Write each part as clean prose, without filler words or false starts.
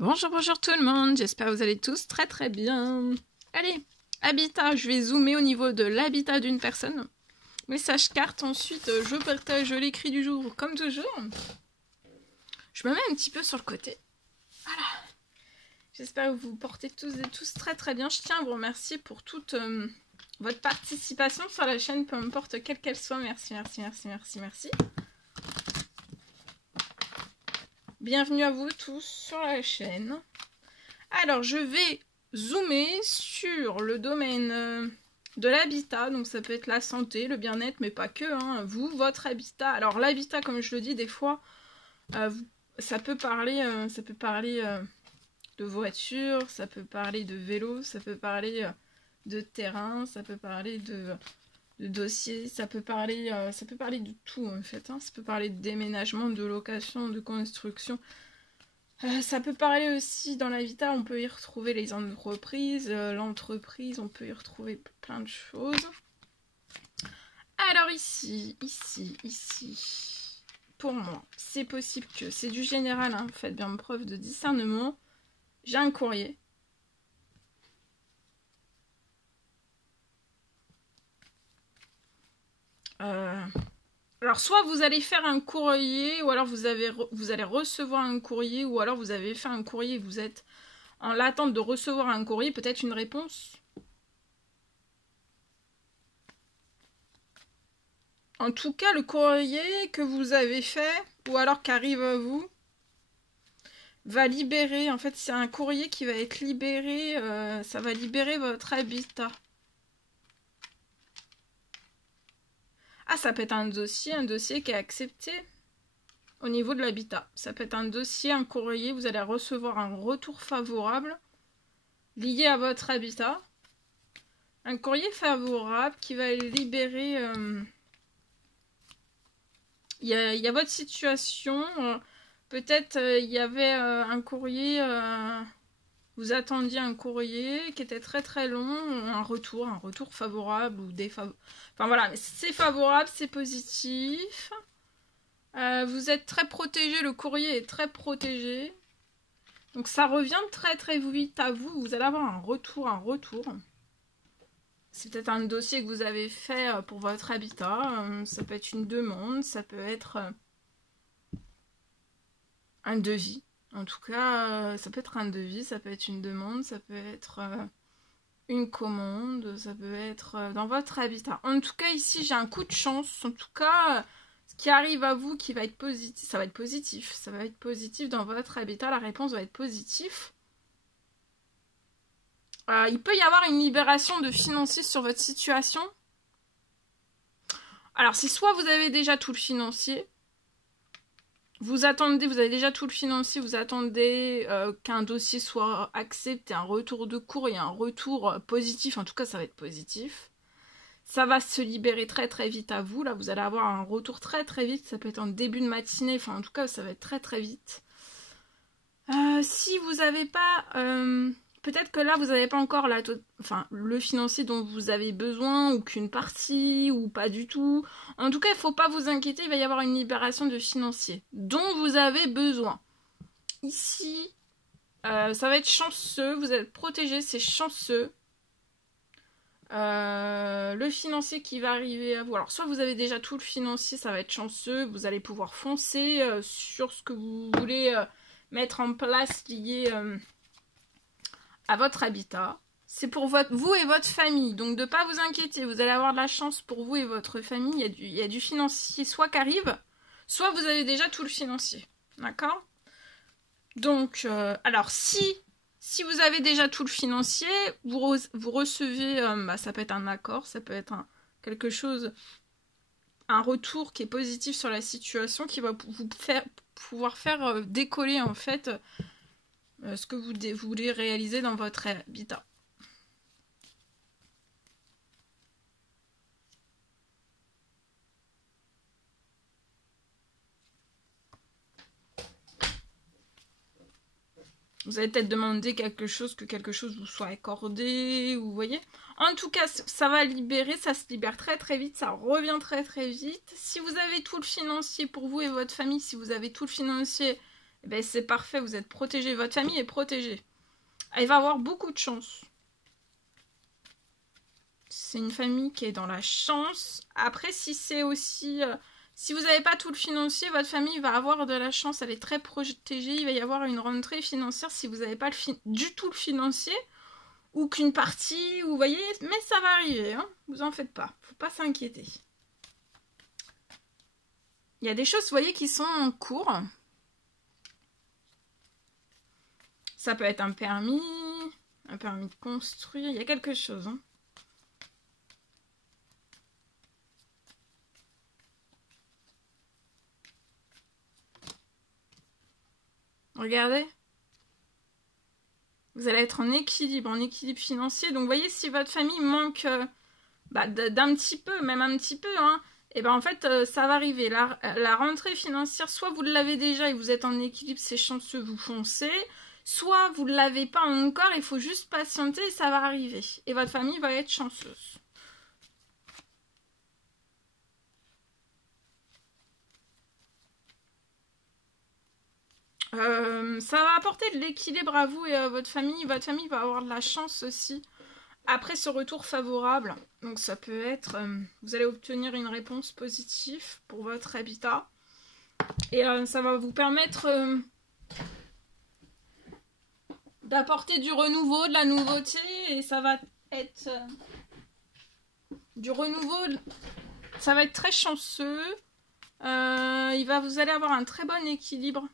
Bonjour, bonjour tout le monde, j'espère que vous allez tous très très bien. Allez, habitat, je vais zoomer au niveau de l'habitat d'une personne. Message carte, ensuite je partage l'écrit du jour comme toujours. Je me mets un petit peu sur le côté. Voilà. J'espère que vous vous portez tous et tous très très bien. Je tiens à vous remercier pour toute votre participation sur la chaîne, peu importe quelle qu'elle soit. Merci, merci, merci, merci, merci. Bienvenue à vous tous sur la chaîne. Alors, je vais zoomer sur le domaine de l'habitat. Donc, ça peut être la santé, le bien-être, mais pas que. Hein. Vous, votre habitat. Alors, l'habitat, comme je le dis, des fois, ça peut parler de voiture, ça peut parler de vélo, ça peut parler de terrain, ça peut parler de dossier, ça peut parler de tout en fait. Hein. Ça peut parler de déménagement, de location, de construction. Ça peut parler aussi dans l'habitat, on peut y retrouver les entreprises, l'entreprise, on peut y retrouver plein de choses. Alors ici, pour moi, c'est possible que, c'est du général, hein, faites bien preuve de discernement. J'ai un courrier. Alors, soit vous allez faire un courrier, ou alors vous allez recevoir un courrier, ou alors vous avez fait un courrier et vous êtes en l'attente de recevoir un courrier, peut-être une réponse. En tout cas, le courrier que vous avez fait, ou alors qu'arrive à vous, va libérer, en fait, c'est un courrier qui va être libéré, ça va libérer votre habitat. Ah, ça peut être un dossier qui est accepté au niveau de l'habitat. Ça peut être un dossier, un courrier, vous allez recevoir un retour favorable lié à votre habitat. Un courrier favorable qui va libérer... Il y a votre situation. Peut-être il y avait un courrier... vous attendiez un courrier qui était très très long, un retour favorable ou défavorable. Enfin voilà, c'est favorable, c'est positif. Vous êtes très protégé, le courrier est très protégé. Donc ça revient très très vite à vous, vous allez avoir un retour. C'est peut-être un dossier que vous avez fait pour votre habitat, ça peut être une demande, ça peut être un devis. En tout cas, ça peut être un devis, ça peut être une demande, ça peut être une commande, ça peut être dans votre habitat. En tout cas, ici, j'ai un coup de chance. En tout cas, ce qui arrive à vous qui va être positif, ça va être positif. Ça va être positif dans votre habitat, la réponse va être positive. Il peut y avoir une libération de financier sur votre situation. Alors, c'est soit vous avez déjà tout le financier, vous avez déjà tout le financier, vous attendez qu'un dossier soit accepté, un retour de courrier, un retour positif, en tout cas ça va être positif. Ça va se libérer très très vite à vous, là vous allez avoir un retour très très vite, ça peut être en début de matinée, enfin en tout cas ça va être très très vite. Si vous n'avez pas... peut-être que là vous n'avez pas encore le financier dont vous avez besoin, ou qu'une partie, ou pas du tout. En tout cas, il ne faut pas vous inquiéter, il va y avoir une libération de financier dont vous avez besoin. Ici, ça va être chanceux, vous êtes protégé, c'est chanceux. Le financier qui va arriver à vous. Alors, soit vous avez déjà tout le financier, ça va être chanceux, vous allez pouvoir foncer sur ce que vous voulez mettre en place lié à votre habitat. C'est pour vous et votre famille, donc de ne pas vous inquiéter, vous allez avoir de la chance pour vous et votre famille, il y a du financier soit qui arrive, soit vous avez déjà tout le financier, d'accord? Donc, alors si vous avez déjà tout le financier, vous recevez, ça peut être un accord, ça peut être quelque chose, un retour qui est positif sur la situation, qui va pouvoir faire décoller en fait ce que vous voulez réaliser dans votre habitat. Vous allez peut-être demander que quelque chose vous soit accordé, vous voyez. En tout cas, ça va libérer, ça se libère très très vite, ça revient très très vite. Si vous avez tout le financier pour vous et votre famille, si vous avez tout le financier, eh ben, c'est parfait, vous êtes protégé, votre famille est protégée. Elle va avoir beaucoup de chance. C'est une famille qui est dans la chance. Après, si c'est aussi... si vous n'avez pas tout le financier, votre famille va avoir de la chance. Elle est très protégée. Il va y avoir une rentrée financière si vous n'avez pas du tout le financier. Ou qu'une partie, vous voyez. Mais ça va arriver, hein. Vous en faites pas. Faut pas s'inquiéter. Il y a des choses, vous voyez, qui sont en cours. Ça peut être un permis de construire. Il y a quelque chose, hein. Regardez. Vous allez être en équilibre financier. Donc, vous voyez, si votre famille manque d'un petit peu, même un petit peu, hein, et ben en fait, ça va arriver. La rentrée financière, soit vous l'avez déjà et vous êtes en équilibre, c'est chanceux, vous foncez. Soit vous ne l'avez pas encore, il faut juste patienter et ça va arriver. Et votre famille va être chanceuse. Ça va apporter de l'équilibre à vous et à votre famille. Votre famille va avoir de la chance aussi. Après ce retour favorable, donc ça peut être... vous allez obtenir une réponse positive pour votre habitat. Et ça va vous permettre d'apporter du renouveau, de la nouveauté. Et ça va être... du renouveau, ça va être très chanceux. Vous allez avoir un très bon équilibre.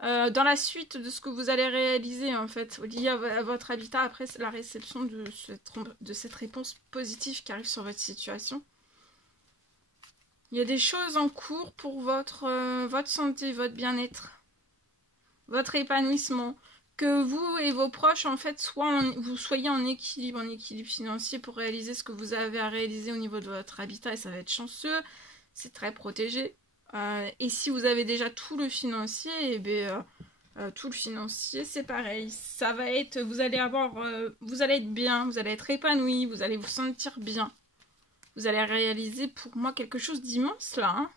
Dans la suite de ce que vous allez réaliser en fait lié à votre habitat après la réception de cette réponse positive qui arrive sur votre situation. Il y a des choses en cours pour votre santé, votre bien-être, votre épanouissement, que vous et vos proches en fait vous soyez en équilibre financier pour réaliser ce que vous avez à réaliser au niveau de votre habitat et ça va être chanceux, c'est très protégé. Et si vous avez déjà tout le financier, eh bien, tout le financier, c'est pareil. Ça va être, vous allez être bien, vous allez être épanoui, vous allez vous sentir bien. Vous allez réaliser pour moi quelque chose d'immense là. Hein.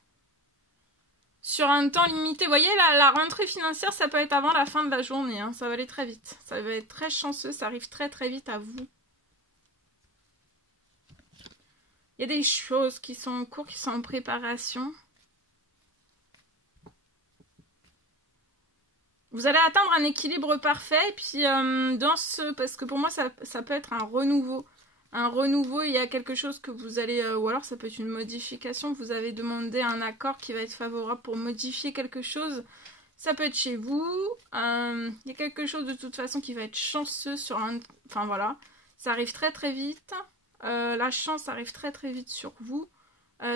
Sur un temps limité, vous voyez, la rentrée financière, ça peut être avant la fin de la journée. Hein. Ça va aller très vite. Ça va être très chanceux, ça arrive très très vite à vous. Il y a des choses qui sont en cours, qui sont en préparation. Vous allez atteindre un équilibre parfait, et puis parce que pour moi ça peut être un renouveau. Un renouveau, il y a quelque chose que vous allez, ou alors ça peut être une modification, vous avez demandé un accord qui va être favorable pour modifier quelque chose. Ça peut être chez vous, il y a quelque chose de toute façon qui va être chanceux sur un... Enfin voilà, ça arrive très très vite, la chance arrive très très vite sur vous.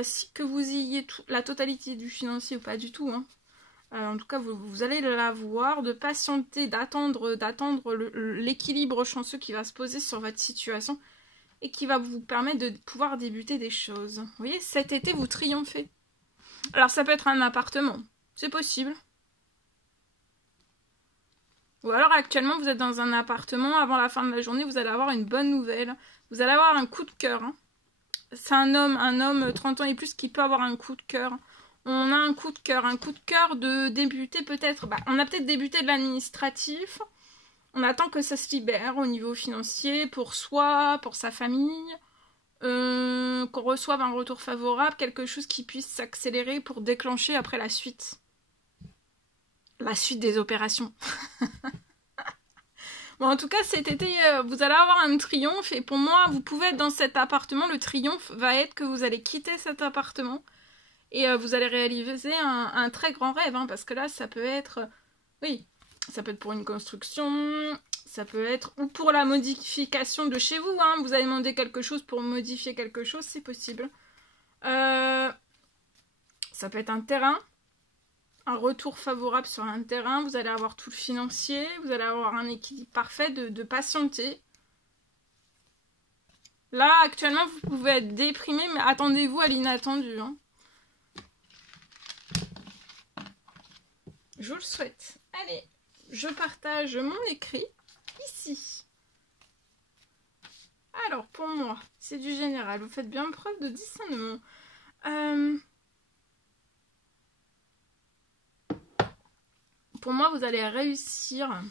Si que vous ayez la totalité du financier ou pas du tout, hein. En tout cas, vous allez l'avoir, de patienter, d'attendre l'équilibre chanceux qui va se poser sur votre situation et qui va vous permettre de pouvoir débuter des choses. Vous voyez, cet été, vous triomphez. Alors, ça peut être un appartement, c'est possible. Ou alors, actuellement, vous êtes dans un appartement, avant la fin de la journée, vous allez avoir une bonne nouvelle. Vous allez avoir un coup de cœur. Hein. C'est un homme 30 ans et plus qui peut avoir un coup de cœur. On a un coup de cœur de débuter peut-être, on a peut-être débuté de l'administratif, on attend que ça se libère au niveau financier pour soi, pour sa famille, qu'on reçoive un retour favorable, quelque chose qui puisse s'accélérer pour déclencher après la suite des opérations. Bon, en tout cas, cet été, vous allez avoir un triomphe et pour moi, vous pouvez être dans cet appartement, le triomphe va être que vous allez quitter cet appartement. Et vous allez réaliser un très grand rêve, hein, parce que là, ça peut être... oui, ça peut être pour une construction, ça peut être... ou pour la modification de chez vous, hein. Vous avez demandé quelque chose pour modifier quelque chose, c'est possible. Ça peut être un terrain, un retour favorable sur un terrain, vous allez avoir tout le financier, vous allez avoir un équilibre parfait de patienter. Là, actuellement, vous pouvez être déprimé, mais attendez-vous à l'inattendu, hein. Je vous le souhaite. Allez, je partage mon écrit ici. Alors, pour moi, c'est du général. Vous faites bien preuve de discernement. Pour moi, vous allez réussir.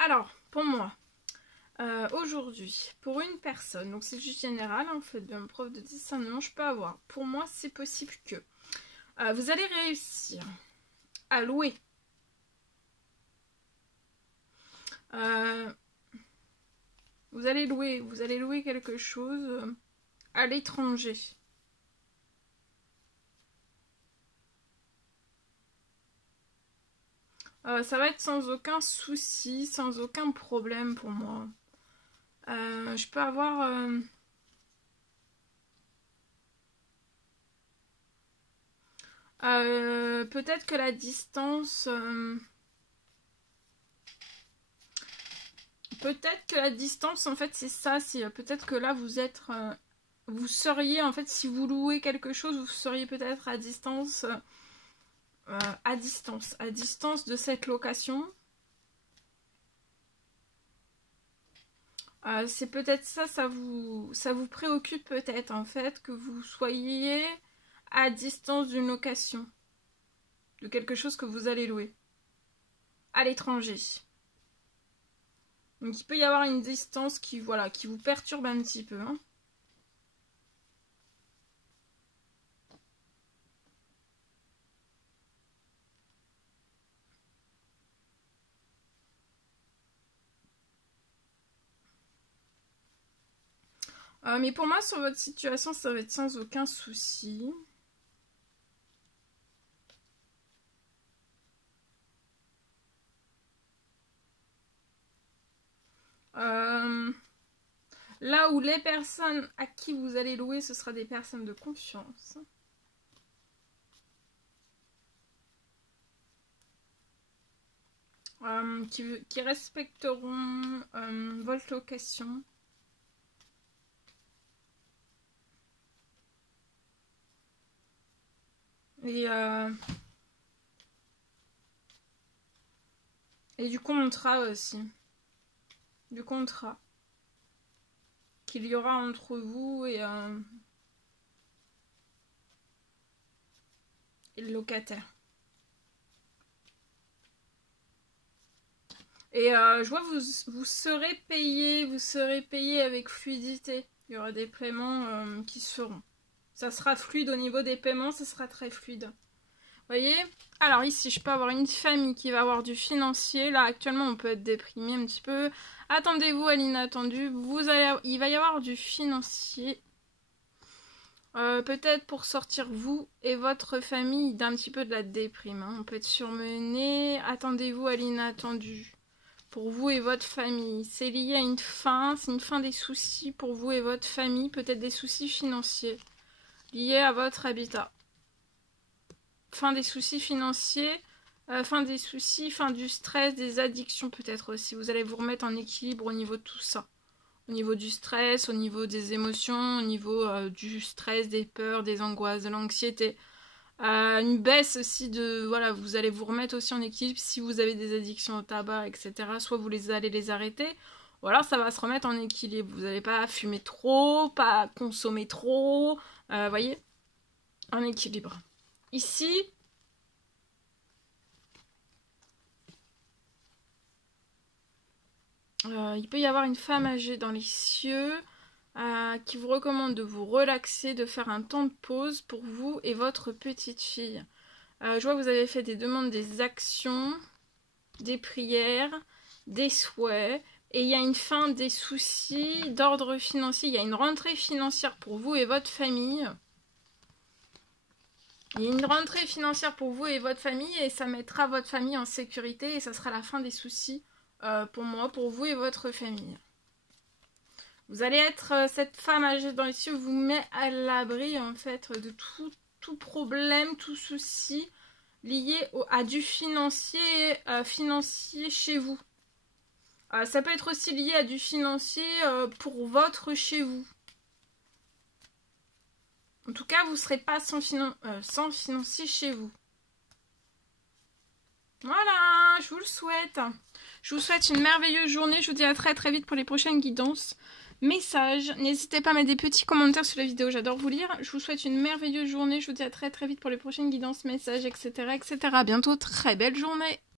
Alors, pour moi, aujourd'hui, pour une personne, donc c'est juste général, en fait, d'un prof de discernement, je peux avoir. Pour moi, c'est possible que vous allez réussir à louer. Vous allez louer quelque chose à l'étranger. Ça va être sans aucun souci, sans aucun problème pour moi. Je peux avoir... peut-être que la distance... peut-être que la distance, en fait, c'est ça. C'est peut-être que là, vous êtes... vous seriez, en fait, si vous louez quelque chose, vous seriez peut-être à distance... à distance de cette location. C'est peut-être ça, ça vous préoccupe peut-être en fait que vous soyez à distance d'une location, de quelque chose que vous allez louer à l'étranger. Donc il peut y avoir une distance qui, voilà, qui vous perturbe un petit peu. Hein. Mais pour moi, sur votre situation, ça va être sans aucun souci. Là où les personnes à qui vous allez louer, ce sera des personnes de confiance. Qui respecteront votre location. Et du contrat aussi. Du contrat. Qu'il y aura entre vous et le locataire. Et je vois vous serez payé avec fluidité. Il y aura des paiements qui se feront. Ça sera fluide au niveau des paiements, ça sera très fluide. Vous voyez? Alors ici, je peux avoir une famille qui va avoir du financier. Là, actuellement, on peut être déprimé un petit peu. Attendez-vous à l'inattendu. Il va y avoir du financier. Peut-être pour sortir vous et votre famille d'un petit peu de la déprime. Hein. On peut être surmené. Attendez-vous à l'inattendu. Pour vous et votre famille. C'est lié à une fin. C'est une fin des soucis pour vous et votre famille. Peut-être des soucis financiers liés à votre habitat. Fin des soucis financiers, fin des soucis, fin du stress, des addictions peut-être aussi. Vous allez vous remettre en équilibre au niveau de tout ça. Au niveau du stress, au niveau des émotions, au niveau du stress, des peurs, des angoisses, de l'anxiété. Une baisse aussi de... Voilà, vous allez vous remettre aussi en équilibre si vous avez des addictions au tabac, etc. Soit vous allez les arrêter, ou alors ça va se remettre en équilibre. Vous n'allez pas fumer trop, pas consommer trop, voyez, en équilibre. Ici, il peut y avoir une femme âgée dans les cieux qui vous recommande de vous relaxer, de faire un temps de pause pour vous et votre petite fille. Je vois que vous avez fait des demandes, des actions, des prières, des souhaits. Et il y a une fin des soucis d'ordre financier. Il y a une rentrée financière pour vous et votre famille. Il y a une rentrée financière pour vous et votre famille et ça mettra votre famille en sécurité et ça sera la fin des soucis pour moi, pour vous et votre famille. Vous allez être cette femme âgée dans les cieux, vous met à l'abri en fait de tout problème, tout souci lié à du financier chez vous. Ça peut être aussi lié à du financier pour votre chez vous. En tout cas, vous ne serez pas sans financier chez vous. Voilà, je vous le souhaite. Je vous souhaite une merveilleuse journée. Je vous dis à très très vite pour les prochaines guidances. Messages. N'hésitez pas à mettre des petits commentaires sur la vidéo. J'adore vous lire. Je vous souhaite une merveilleuse journée. Je vous dis à très très vite pour les prochaines guidances, messages, etc. etc. À bientôt. Très belle journée.